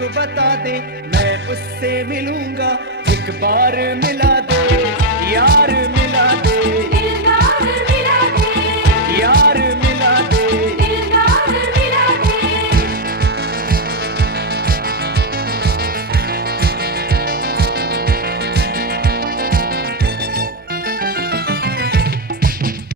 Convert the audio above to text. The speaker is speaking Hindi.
मुझको बता दे, मैं उससे मिलूंगा। एक बार मिला